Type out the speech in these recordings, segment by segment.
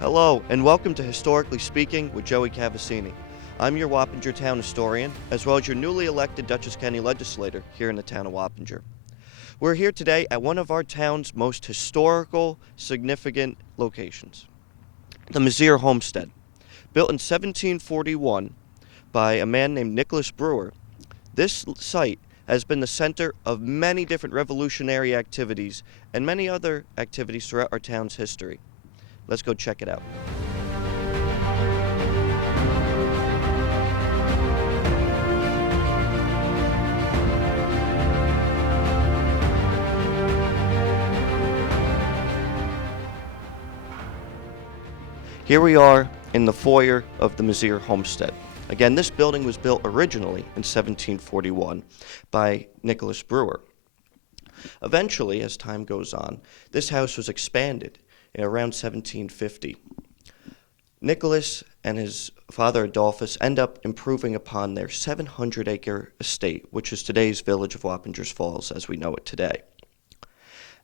Hello, and welcome to Historically Speaking with Joey Cavaccini. I'm your Wappinger town historian, as well as your newly elected Dutchess County legislator here in the town of Wappinger. We're here today at one of our town's most historical, significant locations, the Mesier Homestead. Built in 1741 by a man named Nicholas Brewer, this site has been the center of many different revolutionary activities and many other activities throughout our town's history. Let's go check it out. Here we are in the foyer of the Mesier Homestead. Again, this building was built originally in 1741 by Nicholas Brewer. Eventually, as time goes on, this house was expanded in around 1750. Nicholas and his father Adolphus end up improving upon their 700-acre estate, which is today's village of Wappingers Falls as we know it today.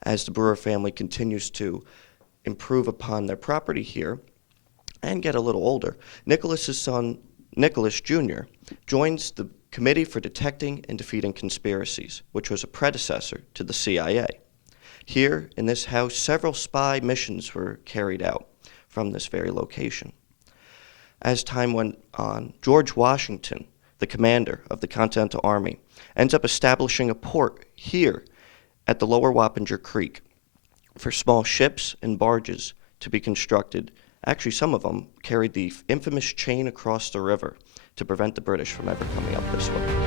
As the Brewer family continues to improve upon their property here and get a little older, Nicholas's son, Nicholas Jr., joins the Committee for Detecting and Defeating Conspiracies, which was a predecessor to the CIA. Here, in this house, several spy missions were carried out from this very location. As time went on, George Washington, the commander of the Continental Army, ends up establishing a port here at the Lower Wappinger Creek for small ships and barges to be constructed. Actually, some of them carried the infamous chain across the river to prevent the British from ever coming up this way.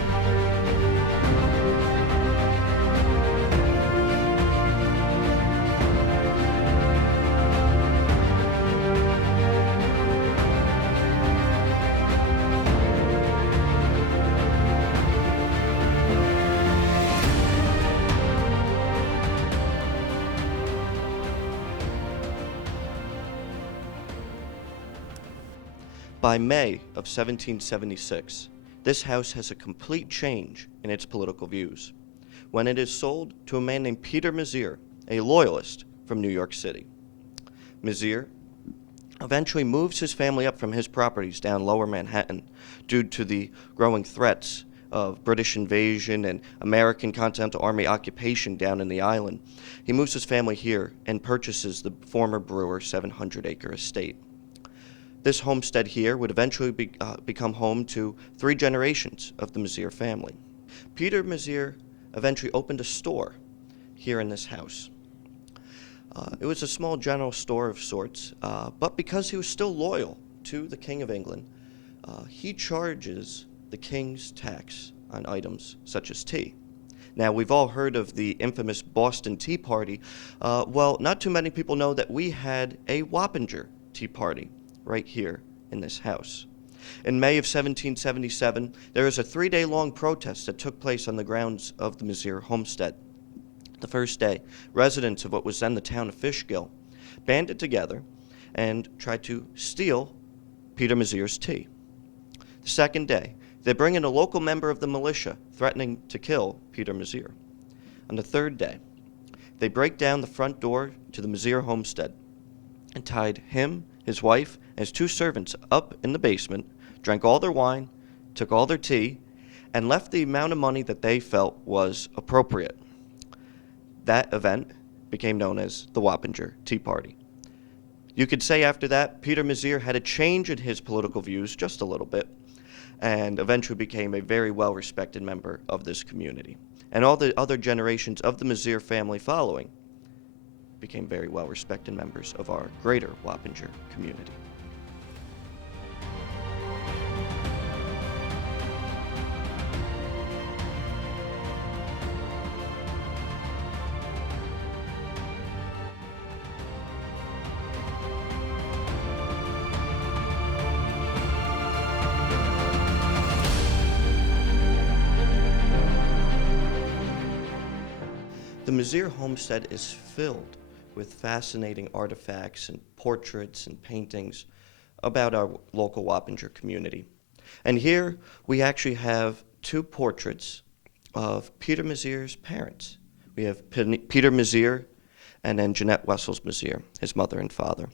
By May of 1776, this house has a complete change in its political views when it is sold to a man named Peter Mesier, a loyalist from New York City. Mesier eventually moves his family up from his properties down Lower Manhattan due to the growing threats of British invasion and American Continental Army occupation down in the island. He moves his family here and purchases the former Brewer 700-acre estate. This homestead here would eventually become home to 3 generations of the Mesier family. Peter Mesier eventually opened a store here in this house. It was a small general store of sorts, but because he was still loyal to the King of England, he charges the king's tax on items such as tea. Now, we've all heard of the infamous Boston Tea Party. Well, not too many people know that we had a Wappinger Tea Party right here in this house. In May of 1777, there was a 3-day-long protest that took place on the grounds of the Mesier Homestead. The first day, residents of what was then the town of Fishkill banded together and tried to steal Peter Mesier's tea. The second day, they bring in a local member of the militia threatening to kill Peter Mesier. On the third day, they break down the front door to the Mesier Homestead and tied him, his wife, and his 2 servants up in the basement, drank all their wine, took all their tea, and left the amount of money that they felt was appropriate. That event became known as the Wappinger Tea Party. You could say after that, Peter Mesier had a change in his political views just a little bit, and eventually became a very well-respected member of this community. And all the other generations of the Mesier family following became very well-respected members of our greater Wappinger community. The Mesier Homestead is filled with fascinating artifacts and portraits and paintings about our local Wappinger community. And here we actually have 2 portraits of Peter Mesier's parents. We have Peter Mesier and then Jeanette Wessels Mesier, his mother and father.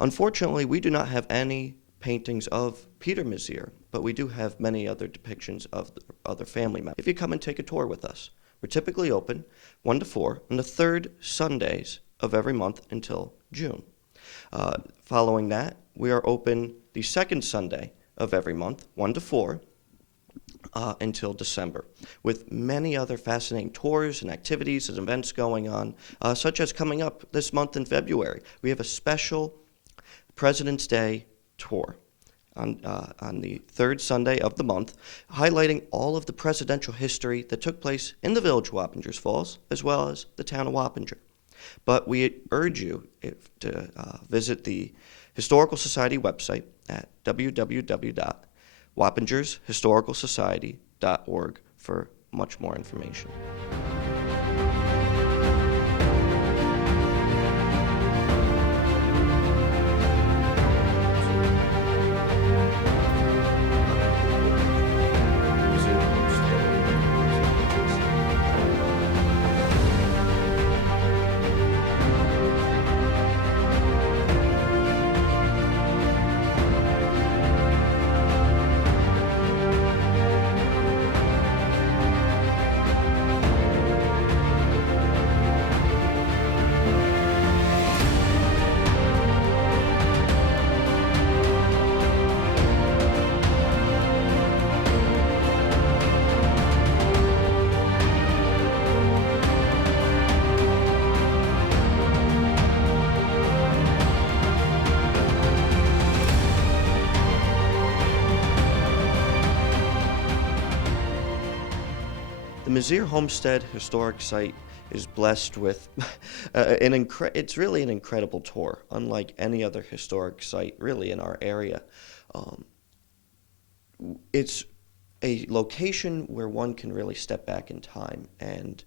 Unfortunately, we do not have any paintings of Peter Mesier, but we do have many other depictions of the other family members. If you come and take a tour with us, we're typically open 1 to 4 on the 3rd Sundays of every month until June. Following that, we are open the 2nd Sunday of every month, 1 to 4, until December, with many other fascinating tours and activities and events going on, such as coming up this month in February. We have a special President's Day tour on the 3rd Sunday of the month, highlighting all of the presidential history that took place in the village of Wappingers Falls, as well as the town of Wappinger. But we urge you to visit the Historical Society website at www.wappingershistoricalsociety.org for much more information. The Mesier Homestead Historic Site is blessed with it's really an incredible tour, unlike any other historic site really in our area. It's a location where one can really step back in time, and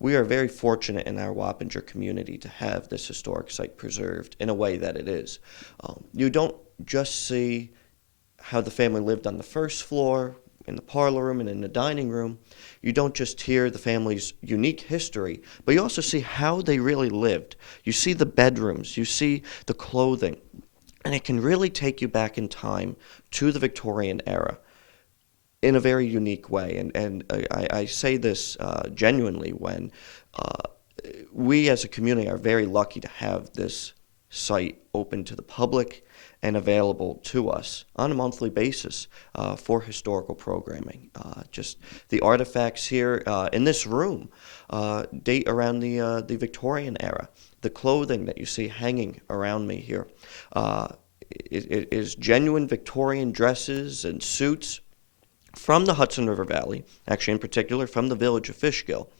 we are very fortunate in our Wappinger community to have this historic site preserved in a way that it is. You don't just see how the family lived on the first floor, in the parlor room and in the dining room. You don't just hear the family's unique history, but you also see how they really lived. You see the bedrooms, you see the clothing, and it can really take you back in time to the Victorian era in a very unique way. And I say this genuinely when we as a community are very lucky to have this site open to the public and available to us on a monthly basis for historical programming. Just the artifacts here in this room date around the Victorian era. The clothing that you see hanging around me here it is genuine Victorian dresses and suits from the Hudson River Valley, actually in particular from the village of Fishkill,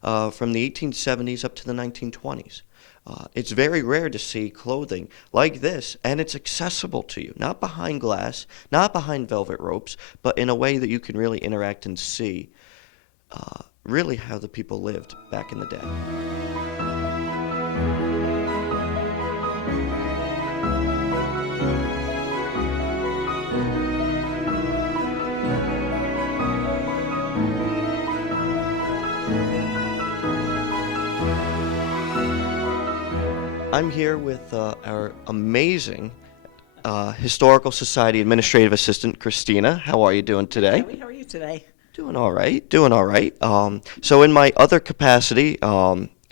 from the 1870s up to the 1920s. It's very rare to see clothing like this, and it's accessible to you, not behind glass, not behind velvet ropes, but in a way that you can really interact and see really how the people lived back in the day. I'm here with our amazing Historical Society Administrative Assistant Christina. How are you doing today? Joey, how are you today? Doing all right, doing all right. So in my other capacity,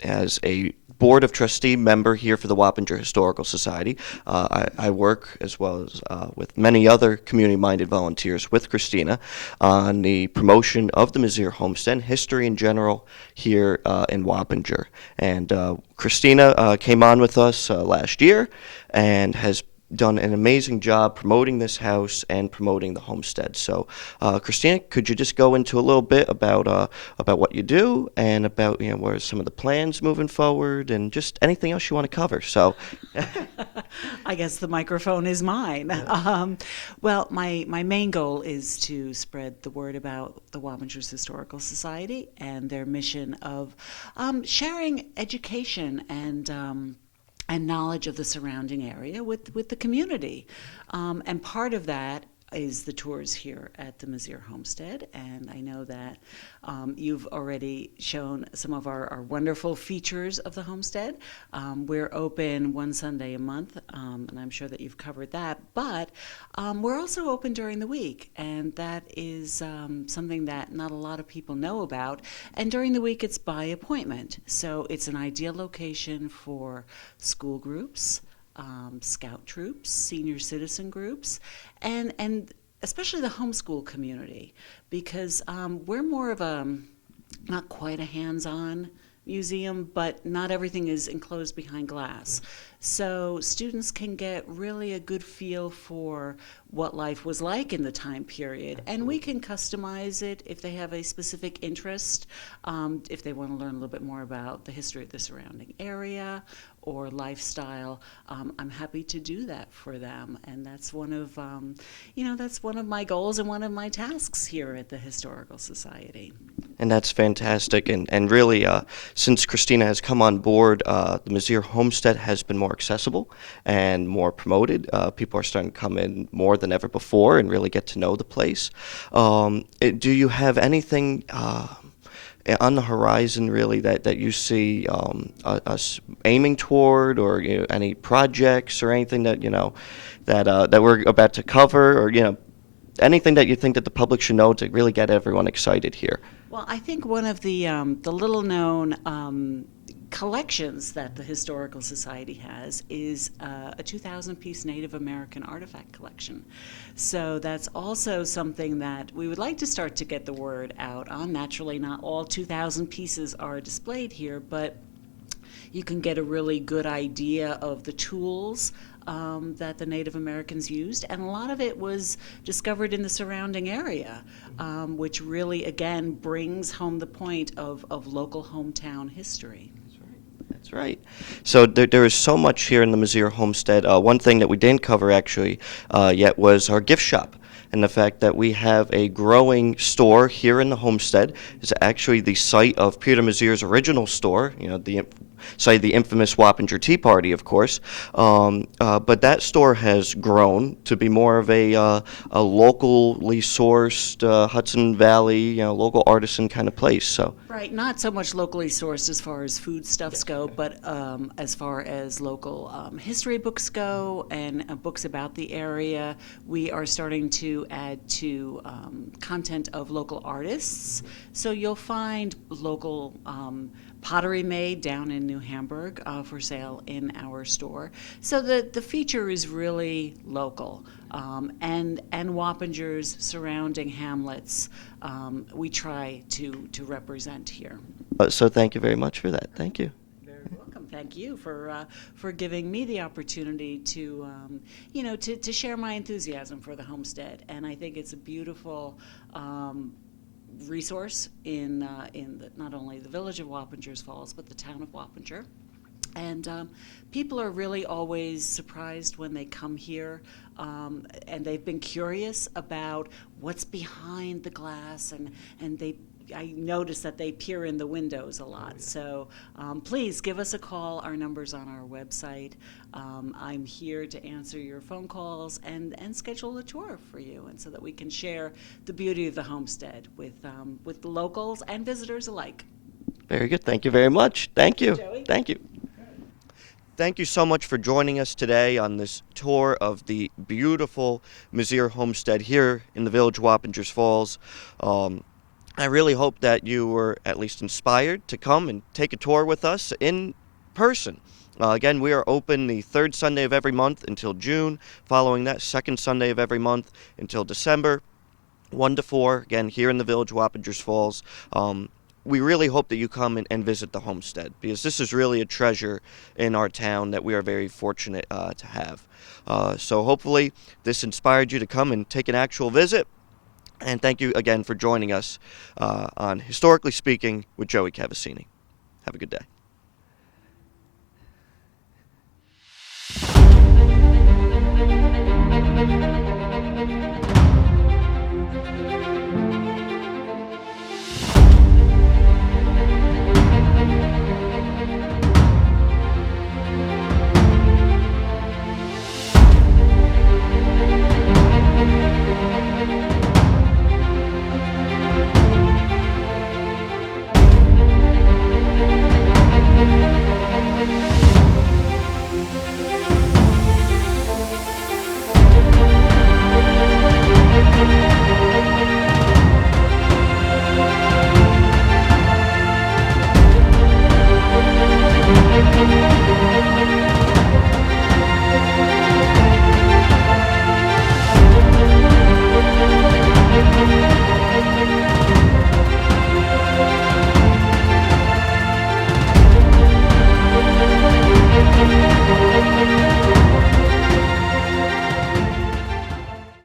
as a Board of Trustee member here for the Wappinger Historical Society, I work as well as with many other community-minded volunteers with Christina on the promotion of the Mesier Homestead, history in general here in Wappinger. And Christina came on with us last year and has done an amazing job promoting this house and promoting the homestead. So, Christina, could you just go into a little bit about what you do and about what are some of the plans moving forward and just anything else you want to cover? So, I guess the microphone is mine. Well, my main goal is to spread the word about the Wappingers Historical Society and their mission of sharing education and knowledge of the surrounding area with the community. And part of that is the tours here at the Mesier Homestead. And I know that you've already shown some of our wonderful features of the homestead. We're open one Sunday a month, and I'm sure that you've covered that. But we're also open during the week, and that is something that not a lot of people know about. And during the week, it's by appointment. So it's an ideal location for school groups, scout troops, senior citizen groups, and especially the homeschool community, because we're more of a, not quite a hands-on museum, but not everything is enclosed behind glass. So students can get really a good feel for what life was like in the time period. And we can customize it if they have a specific interest, if they want to learn a little bit more about the history of the surrounding area or lifestyle. I'm happy to do that for them. And that's one of, that's one of my goals and one of my tasks here at the Historical Society. and that's fantastic. And really, since Christina has come on board, the Mesier Homestead has been more accessible and more promoted. People are starting to come in more than ever before and really get to know the place. Do you have anything on the horizon, really, that you see us aiming toward, or any projects or anything that that we're about to cover, or anything that you think that the public should know to really get everyone excited here? Well, I think one of the little-known collections that the Historical Society has is a 2,000-piece Native American artifact collection. So that's also something that we would like to start to get the word out on. Naturally, not all 2,000 pieces are displayed here, but you can get a really good idea of the tools that the Native Americans used, and a lot of it was discovered in the surrounding area, which really, again, brings home the point of local hometown history. That's right. So there is so much here in the Mesier Homestead. One thing that we didn't cover actually yet was our gift shop. And the fact that we have a growing store here in the homestead is actually the site of Peter Mesier's original store, the site of the infamous Wappinger Tea Party, of course. But that store has grown to be more of a locally sourced Hudson Valley, local artisan kind of place. So. Right, not so much locally sourced as far as foodstuffs go, but as far as local history books go and books about the area. We are starting to add to content of local artists. So you'll find local pottery made down in New Hamburg for sale in our store. So the feature is really local. And Wappinger's surrounding hamlets, we try to represent here. So thank you very much for that. Thank you. Very welcome. Thank you for giving me the opportunity to to share my enthusiasm for the homestead. And I think it's a beautiful resource in not only the village of Wappingers Falls, but the town of Wappinger. And people are really always surprised when they come here, and they've been curious about what's behind the glass, and I notice that they peer in the windows a lot. So please give us a call. Our number's on our website. I'm here to answer your phone calls and schedule a tour for you, and so that we can share the beauty of the homestead with the locals and visitors alike. Very good. Thank you very much. Thank you. Joey? Thank you. thank you so much for joining us today on this tour of the beautiful Mesier Homestead here in the village of Wappingers Falls. I really hope that you were at least inspired to come and take a tour with us in person. Again, we are open the third Sunday of every month until June, following that second Sunday of every month until December, 1 to 4, again, here in the village of Wappingers Falls. We really hope that you come and visit the homestead, because this is really a treasure in our town that we are very fortunate to have. So hopefully this inspired you to come and take an actual visit. And thank you again for joining us on Historically Speaking with Joey Cavaccini. Have a good day.